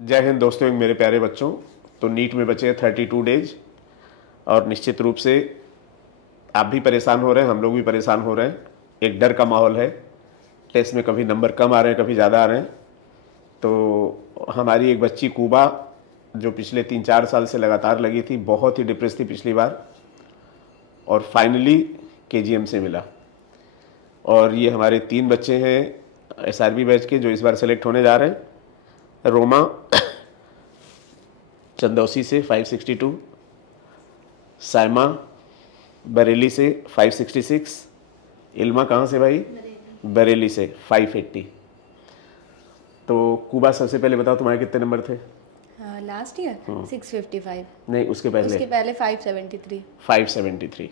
जय हिंद दोस्तों, मेरे प्यारे बच्चों। तो नीट में बचे 32 डेज और निश्चित रूप से आप भी परेशान हो रहे हैं, हम लोग भी परेशान हो रहे हैं। एक डर का माहौल है। टेस्ट में कभी नंबर कम आ रहे हैं, कभी ज़्यादा आ रहे हैं। तो हमारी एक बच्ची कूबा, जो पिछले 3-4 साल से लगातार लगी थी, बहुत ही डिप्रेस थी पिछली बार, और फाइनली केजीएम से मिला। और ये हमारे 3 बच्चे हैं एसआरबी बैच के जो इस बार सेलेक्ट होने जा रहे हैं। रोमा चंदौसी से 562, साइमा बरेली से 566, इल्मा कहाँ से भाई? बरेली से 580। तो कूबा, सबसे पहले बताओ तुम्हारे कितने नंबर थे? Last year 655। नहीं, उसके पहले 573। 573।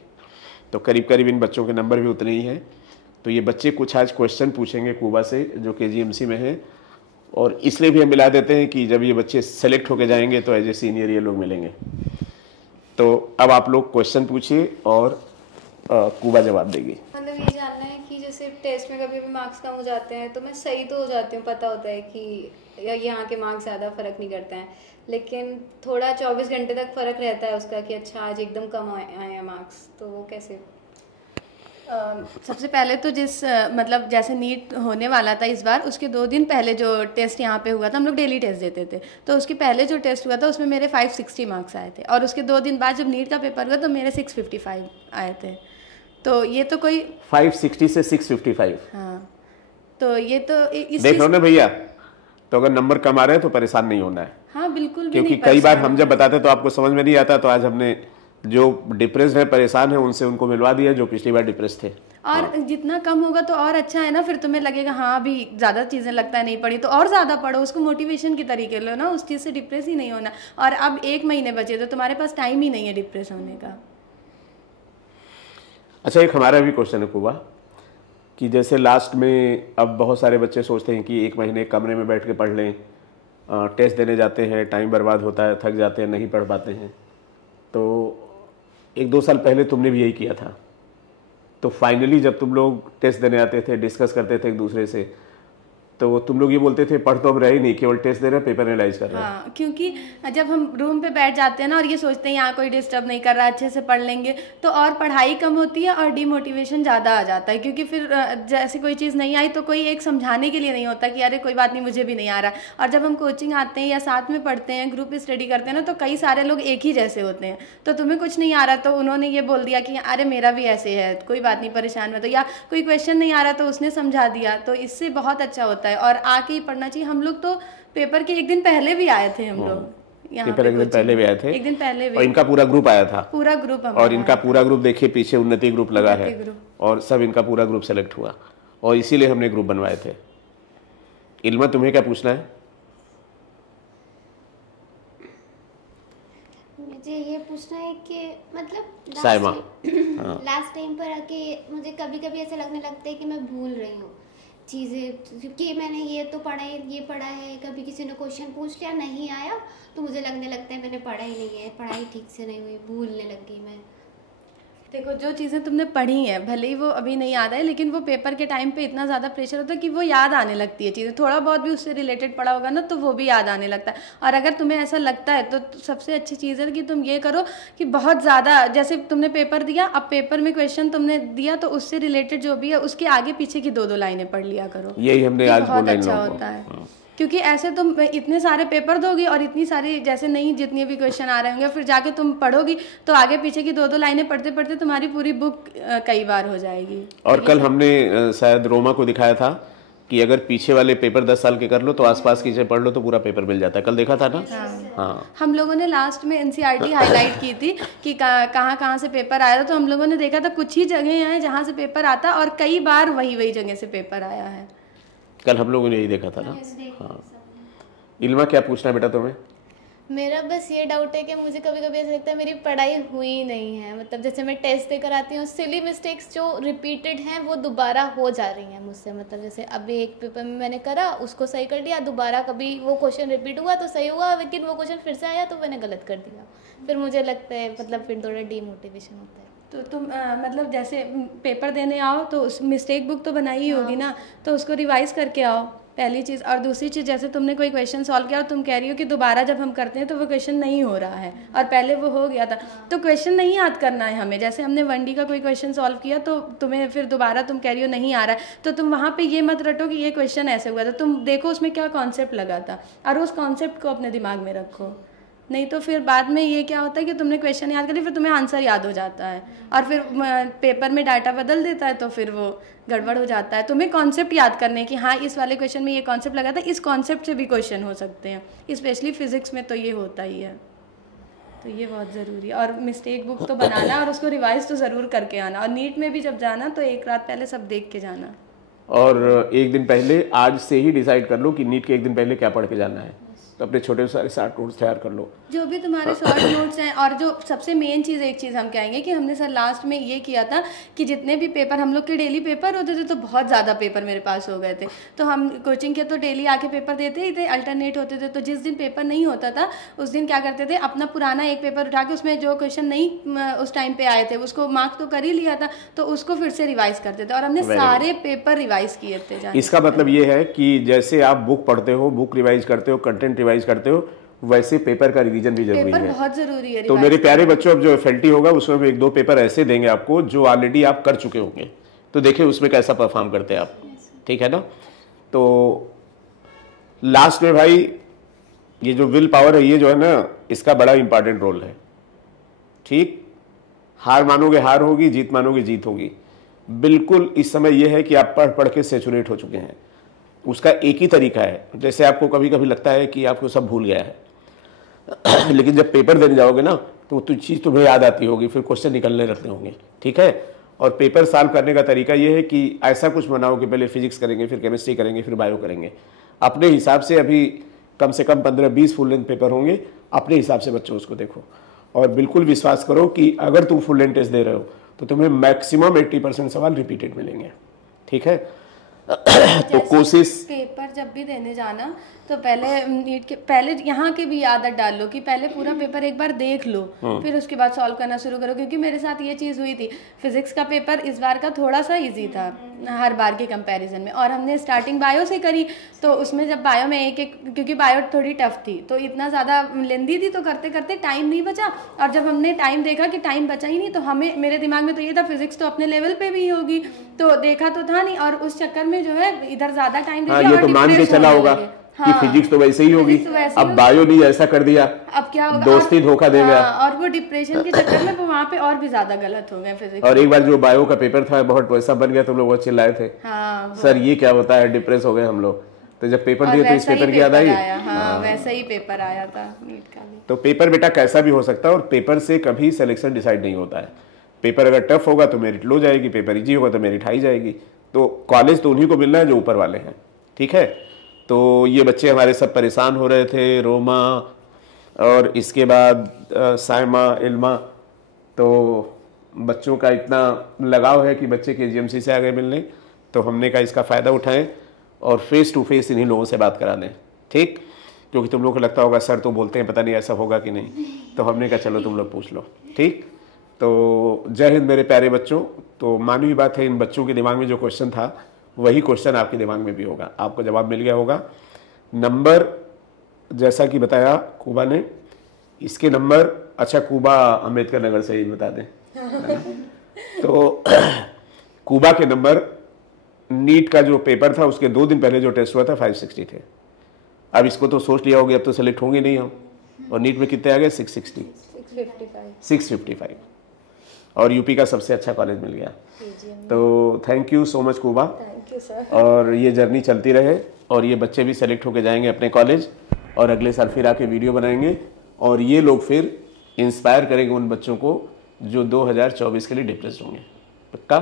तो करीब करीब इन बच्चों के नंबर भी उतने ही हैं। तो ये बच्चे कुछ आज क्वेश्चन पूछेंगे कूबा से जो केजीएमसी में है, और इसलिए भी हम मिला देते हैं कि जब ये बच्चे सेलेक्ट होके जाएंगे तो एज ए सीनियर ये लोग मिलेंगे। तो अब आप लोग क्वेश्चन पूछिए और कूबा जवाब देगी। मतलब ये जानना है कि जैसे टेस्ट में कभी भी मार्क्स कम हो जाते हैं तो मैं सही तो हो जाती हूँ, पता होता है कि यहाँ के मार्क्स ज़्यादा फर्क नहीं करते हैं, लेकिन थोड़ा 24 घंटे तक फर्क रहता है उसका कि अच्छा आज एकदम कम आए हैं मार्क्स, तो वो कैसे? सबसे पहले तो मतलब जैसे नीट होने वाला था इस बार, उसके 2 दिन पहले जो टेस्ट यहाँ पे हुआ था, हम लोग डेली टेस्ट देते थे, तो उसके पहले जो टेस्ट हुआ था उसमें मेरे 560 मार्क्स आए थे, और उसके 2 दिन बाद जब नीट का पेपर हुआ तो मेरे 655 आए थे। तो ये तो कोई 560 से 655। हाँ, तो ये तो देख लो ना भैया, तो अगर नंबर कम आ रहे हैं तो परेशान नहीं होना है। हाँ बिल्कुल भी क्योंकि नहीं, कई बार हम जब बताते तो आपको समझ में नहीं आता, तो आज हमने जो डिप्रेस्ड है, परेशान है, उनसे उनको मिलवा दिया जो पिछली बार डिप्रेस थे। और हाँ। जितना कम होगा तो और अच्छा है ना, फिर तुम्हें लगेगा हाँ अभी ज़्यादा चीज़ें लगता है नहीं पढ़ी तो और ज़्यादा पढ़ो, उसको मोटिवेशन की तरीके लो ना, उस चीज़ से डिप्रेस ही नहीं होना। और अब 1 महीने बचे तो तुम्हारे पास टाइम ही नहीं है डिप्रेस होने का। अच्छा, एक हमारा भी क्वेश्चन है कुबा, कि जैसे लास्ट में अब बहुत सारे बच्चे सोचते हैं कि 1 महीने कमरे में बैठ के पढ़ लें, टेस्ट देने जाते हैं, टाइम बर्बाद होता है, थक जाते हैं, नहीं पढ़ पाते हैं। तो 1-2 साल पहले तुमने भी यही किया था। तो फाइनली जब तुम लोग टेस्ट देने आते थे, डिस्कस करते थे एक दूसरे से, तो तुम लोग ये बोलते थे पढ़ तो अब रहे नहीं, केवल टेस्ट दे रहे हैं, पेपर एनालाइज कर रहे हैं। हाँ, क्योंकि जब हम रूम पे बैठ जाते हैं ना और ये सोचते हैं यहाँ कोई डिस्टर्ब नहीं कर रहा, अच्छे से पढ़ लेंगे, तो और पढ़ाई कम होती है और डिमोटिवेशन ज़्यादा आ जाता है। क्योंकि फिर जैसे कोई चीज़ नहीं आई तो कोई एक समझाने के लिए नहीं होता कि अरे कोई बात नहीं, मुझे भी नहीं आ रहा। और जब हम कोचिंग आते हैं या साथ में पढ़ते हैं, ग्रुप स्टडी करते हैं ना, तो कई सारे लोग एक ही जैसे होते हैं। तो तुम्हें कुछ नहीं आ रहा तो उन्होंने ये बोल दिया कि अरे मेरा भी ऐसे है, कोई बात नहीं, परेशान मत हो। या कोई क्वेश्चन नहीं आ रहा तो उसने समझा दिया, तो इससे बहुत अच्छा होता है। और आके पढ़ना चाहिए। हम लोग तो पेपर के 1 दिन पहले भी आए थे, हम लोग यहाँ पेपर 1 दिन पहले भी आए थे, 1 दिन पहले भी, और इनका पूरा ग्रुप आया था, पूरा ग्रुप। और इनका पूरा ग्रुप देखिए, पीछे उन्नति ग्रुप लगा है, और सब इनका पूरा ग्रुप सेलेक्ट हुआ, और इसीलिए हमने ग्रुप बनवाए थे। इल्मा, तुम्हें क्या पूछना है? मुझे ये पूछना है कि मतलब साइमा, लास्ट टाइम पर आके मुझे कभी कभी ऐसा लगने लगता है कि मैं भूल रही हूँ चीज़ें, कि मैंने ये तो पढ़ा है, ये पढ़ा है, कभी किसी ने क्वेश्चन पूछ लिया नहीं आया तो मुझे लगने लगता है मैंने पढ़ा ही नहीं है, पढ़ाई ठीक से नहीं हुई, भूलने लगी मैं। देखो, जो चीज़ें तुमने पढ़ी हैं भले ही वो अभी नहीं याद है, लेकिन वो पेपर के टाइम पे इतना ज़्यादा प्रेशर होता है कि वो याद आने लगती है चीज़ें। थोड़ा बहुत भी उससे रिलेटेड पढ़ा होगा ना तो वो भी याद आने लगता है। और अगर तुम्हें ऐसा लगता है तो सबसे अच्छी चीज़ है कि तुम ये करो कि बहुत ज़्यादा, जैसे तुमने पेपर दिया, अब पेपर में क्वेश्चन तुमने दिया तो उससे रिलेटेड जो भी है उसके आगे पीछे की 2-2 लाइनें पढ़ लिया करो। यही हमने आज बहुत अच्छा होता है। क्योंकि ऐसे तुम इतने सारे पेपर दोगी और इतनी सारी जैसे नहीं जितने भी क्वेश्चन आ रहे होंगे, फिर जाके तुम पढ़ोगी तो आगे पीछे की 2-2 लाइनें पढ़ते पढ़ते तुम्हारी पूरी बुक कई बार हो जाएगी। और कल हमने शायद रोमा को दिखाया था कि अगर पीछे वाले पेपर 10 साल के कर लो तो आसपास की चीजें पढ़ लो तो पूरा पेपर मिल जाता है। कल देखा था ना? हाँ। हम लोगों ने लास्ट में एनसीईआरटी हाईलाइट की थी कि कहाँ कहाँ से पेपर आया था, तो हम लोगों ने देखा था कुछ ही जगह हैं जहाँ से पेपर आता, और कई बार वही जगह से पेपर आया है। कल हम लोगों ने यही देखा था ना। हाँ। इल्मा, क्या पूछना है बेटा तुम्हें? मेरा बस ये डाउट है कि मुझे कभी कभी ऐसा लगता है मेरी पढ़ाई हुई नहीं है। मतलब जैसे मैं टेस्ट देकर आती हूँ, सिली मिस्टेक्स जो रिपीटेड हैं वो दोबारा हो जा रही हैं मुझसे। मतलब जैसे अभी एक पेपर में मैंने करा, उसको सही कर दिया, दोबारा कभी वो क्वेश्चन रिपीट हुआ तो सही हुआ, लेकिन वो क्वेश्चन फिर से आया तो मैंने गलत कर दिया। फिर मुझे लगता है मतलब फिर थोड़ा डीमोटिवेशन होता है। तो तुम मतलब जैसे पेपर देने आओ तो उस मिस्टेक बुक तो बनाई ही होगी ना, तो उसको रिवाइज करके आओ। पहली चीज़। और दूसरी चीज़, जैसे तुमने कोई क्वेश्चन सॉल्व किया और तुम कह रही हो कि दोबारा जब हम करते हैं तो वो क्वेश्चन नहीं हो रहा है और पहले वो हो गया था, तो क्वेश्चन नहीं याद करना है हमें। जैसे हमने 1D का कोई क्वेश्चन सॉल्व किया तो तुम्हें फिर दोबारा तुम कह रही हो नहीं आ रहा है, तो तुम वहाँ पे ये मत रटो कि ये क्वेश्चन ऐसे हुआ था, तुम देखो उसमें क्या कॉन्सेप्ट लगा था और उस कॉन्सेप्ट को अपने दिमाग में रखो। नहीं तो फिर बाद में ये क्या होता है कि तुमने क्वेश्चन याद कर लिया, फिर तुम्हें आंसर याद हो जाता है और फिर पेपर में डाटा बदल देता है तो फिर वो गड़बड़ हो जाता है। तुम्हें कॉन्सेप्ट याद करने की, हाँ इस वाले क्वेश्चन में ये कॉन्सेप्ट लगा था, इस कॉन्सेप्ट से भी क्वेश्चन हो सकते हैं, स्पेशली फिजिक्स में तो ये होता ही है। तो ये बहुत ज़रूरी है। और मिस्टेक बुक तो बनाना और उसको रिवाइज तो ज़रूर करके आना, और नीट में भी जब जाना तो एक रात पहले सब देख के जाना। और एक दिन पहले आज से ही डिसाइड कर लो कि नीट के एक दिन पहले क्या पढ़ के जाना है, तो अपने छोटे सारे शॉर्ट नोट्स तैयार कर लो, जो भी तुम्हारे शॉर्ट नोट्स हैं। और जो सबसे मेन चीज़, एक चीज़ हम कहेंगे कि हमने सर लास्ट में ये किया था कि जितने भी पेपर हम लोग के डेली पेपर होते थे तो बहुत ज़्यादा पेपर मेरे पास हो गए थे, तो हम कोचिंग के तो डेली आके पेपर देते ही थे, अल्टरनेट होते थे। तो जिस दिन पेपर नहीं होता था उस दिन क्या करते थे, अपना पुराना एक पेपर उठा के उसमें जो क्वेश्चन नहीं उस टाइम पे आए थे उसको मार्क तो कर ही लिया था, तो उसको फिर से रिवाइज करते थे और हमने सारे पेपर रिवाइज किए थे। इसका मतलब ये है कि जैसे आप बुक पढ़ते हो, बुक रिवाइज करते हो, कंटेंट रिवाइज करते हो, वैसे पेपर का रिवीजन भी जरूरी है। बहुत जरूरी है। तो मेरे प्यारे बच्चों, अब जो एफएलटी होगा उसमें भी 1-2 पेपर ऐसे देंगे आपको जो ऑलरेडी आप कर चुके होंगे, तो देखिए उसमें कैसा परफॉर्म करते हैं आप, ठीक है ना। तो लास्ट में भाई ये जो विल पावर है, ये जो है ना, इसका बड़ा इंपॉर्टेंट रोल है, ठीक। हार मानोगे हार होगी, जीत मानोगे जीत होगी। बिल्कुल इस समय यह है कि आप पढ़ पढ़ के सैचुरेट हो चुके हैं। उसका एक ही तरीका है, जैसे आपको कभी कभी लगता है कि आपको सब भूल गया है लेकिन जब पेपर देने जाओगे ना तो चीज़ तुम्हें याद आती होगी, फिर क्वेश्चन निकलने लगते होंगे, ठीक है। और पेपर सॉल्व करने का तरीका ये है कि ऐसा कुछ बनाओ कि पहले फिजिक्स करेंगे, फिर केमिस्ट्री करेंगे, फिर बायो करेंगे। अपने हिसाब से अभी कम से कम 15-20 फुल लेंथ पेपर होंगे, अपने हिसाब से बच्चों उसको देखो और बिल्कुल विश्वास करो कि अगर तुम फुल लेंथ टेस्ट दे रहे हो तो तुम्हें मैक्सिमम 80% सवाल रिपीटेड मिलेंगे, ठीक है। तो कोशिश, पेपर जब भी देने जाना तो पहले नीट के पहले यहाँ के भी आदत डाल लो कि पहले पूरा पेपर एक बार देख लो, फिर उसके बाद सॉल्व करना शुरू करो। क्योंकि मेरे साथ ये चीज़ हुई थी, फिजिक्स का पेपर इस बार का थोड़ा सा इजी था हर बार के कंपैरिजन में, और हमने स्टार्टिंग बायो से करी, तो उसमें जब बायो में एक क्योंकि बायो थोड़ी टफ थी तो इतना ज़्यादा लेंदी थी, तो करते करते टाइम नहीं बचा। और जब हमने टाइम देखा कि टाइम बचा ही नहीं, तो हमें, मेरे दिमाग में तो ये था फिजिक्स तो अपने लेवल पे भी होगी, तो देखा तो था नहीं, और उस चक्कर में जो है इधर ज़्यादा टाइम दे दिया। ये तो मान के चला होगा कि फिजिक्स तो वैसे ही होगी, अब बायो नहीं ऐसा कर दिया, अब क्या होगा, दोस्ती धोखा दे गया, और वो डिप्रेशन के चक्कर में वो वहाँ पे और भी ज्यादा गलत हो गए फिजिक्स। और एक बार जो बायो का पेपर था बहुत वैसा बन गया, तुम लोग वो चिल्लाए थे, सर ये क्या होता है, डिप्रेस हो गए हम लोग। तो जब पेपर दिए तो इस पेपर की याद आई, वैसा ही पेपर आया था नीट का भी। तो पेपर बेटा कैसा भी हो सकता है, और पेपर से कभी सिलेक्शन डिसाइड नहीं होता है। पेपर अगर टफ होगा तो मेरिट लो जाएगी, पेपर इजी होगा तो मेरिट हाई जाएगी। तो कॉलेज तो उन्हीं को मिलना है जो ऊपर वाले हैं, ठीक है। तो ये बच्चे हमारे सब परेशान हो रहे थे, रोमा और इसके बाद साइमा, इल्मा, तो बच्चों का इतना लगाव है कि बच्चे KGMC से आ गए मिलने, तो हमने कहा इसका फ़ायदा उठाएं और फेस टू फेस इन्हीं लोगों से बात करा दें, ठीक। क्योंकि तुम लोगों को लगता होगा सर तो बोलते हैं, पता नहीं ऐसा होगा कि नहीं, तो हमने कहा चलो तुम लोग पूछ लो, ठीक। तो जय हिंद मेरे प्यारे बच्चों। तो मानवीय बात है, इन बच्चों के दिमाग में जो क्वेश्चन था वही क्वेश्चन आपके दिमाग में भी होगा, आपको जवाब मिल गया होगा। नंबर जैसा कि बताया कूबा ने, इसके नंबर, अच्छा कूबा अम्बेडकर नगर से ही बता दें तो कूबा के नंबर नीट का जो पेपर था उसके 2 दिन पहले जो टेस्ट हुआ था 560 थे। अब इसको तो सोच लिया होगी अब तो सेलेक्ट होंगे नहीं हम, और नीट में कितने आ गए, 655, और यूपी का सबसे अच्छा कॉलेज मिल गया। तो thank you so much Cuba, और ये जर्नी चलती रहे, और ये बच्चे भी सेलेक्ट होके जाएंगे अपने कॉलेज, और अगले साल फिर आके वीडियो बनाएंगे, और ये लोग फिर इंस्पायर करेंगे उन बच्चों को जो 2024 के लिए डिप्रेस्ड होंगे, पक्का।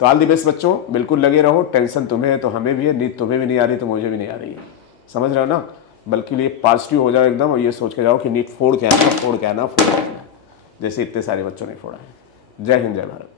तो ऑल द बेस्ट बच्चों, बिल्कुल लगे रहो। टेंशन तुम्हें है तो हमें भी है, नींद तुम्हें भी नहीं आ रही तो मुझे भी नहीं आ रही है, समझ रहे हो ना। बल्कि ये पॉजिटिव हो जाओ एकदम, और ये सोच के जाओ कि नीट फोड़ के आना, जैसे इतने सारे बच्चों ने फोड़ा है। जय हिंद, जय भारत।